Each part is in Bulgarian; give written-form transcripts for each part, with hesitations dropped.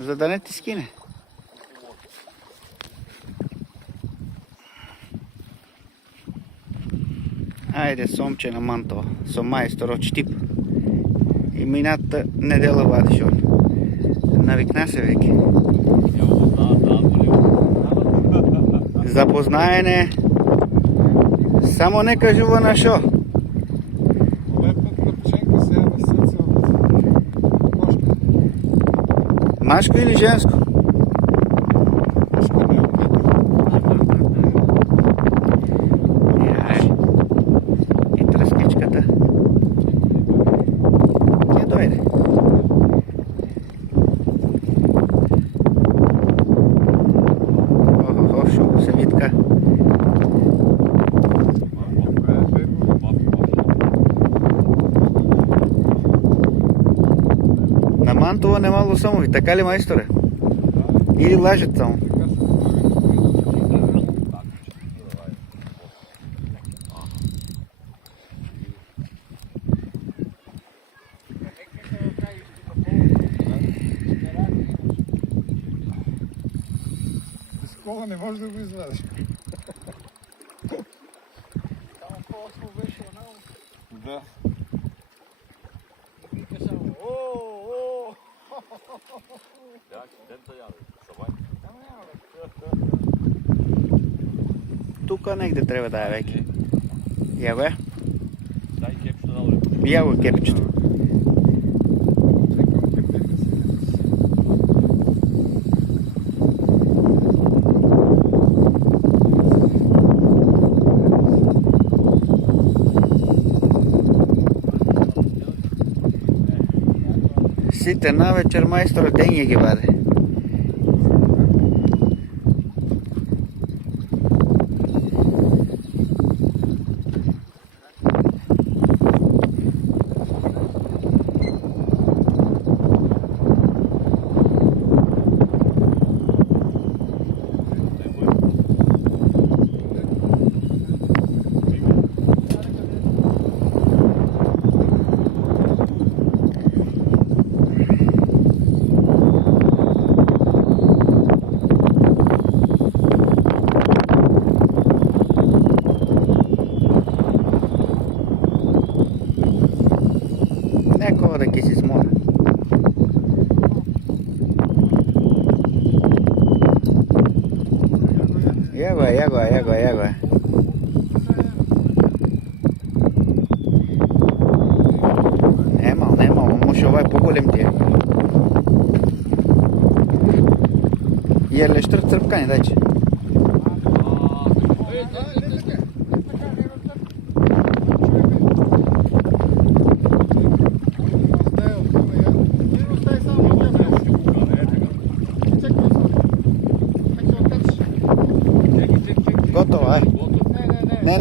за да не ти скине. Ајде, Сомче на Мантова, со мајстор од Штип. И мината недела вадиш он. Навикна се веќе. Запознаене. Само не кажува на шо. Машко или женско? И тръскичката. Ќе дојде. Охо, шо се витка. На Мантова немало самови, така ли, мајсторе? Или лажат само? Без кола не можеш да го извадиш. Само по-осно беше онаго. Да. Вика само, о. Ja, denta јаде, сабај. Тука негде треба да е веќе. Ја го е? Дај кепчето надоле. Ја го кепчето. Сите навечер мајсторот дење ги ваде. Некоја да ќе си смора. Ја го е. Немал, може овај поголем ти е. Ја лештр црпкани, дајче. Готово, ај. Не.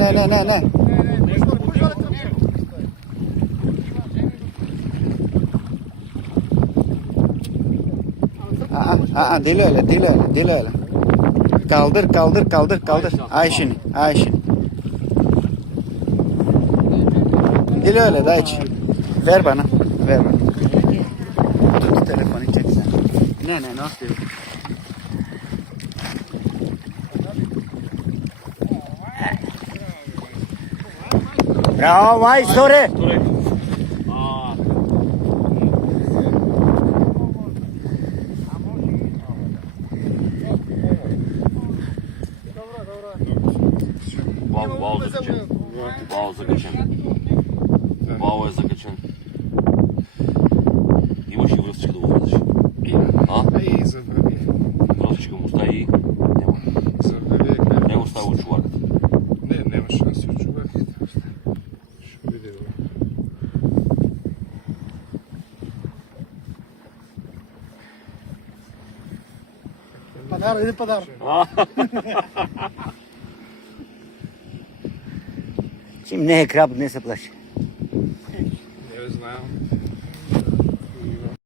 Дилеле. Kaldır. Ayşin. Dile öyle dayıcı. Ver bana. Tut telefonu çeksen. Ne nasıl diyor? Bravo, vay sorry. Вау е закачен. Имаш и връзчика да го влезеш. И забрави. Връзчика му остави и няма. Забрави. Не го остави от чуварката. Нема шанси от чуварката. Ще види. Падар. Чим не е краб, не се плаши. Не знам.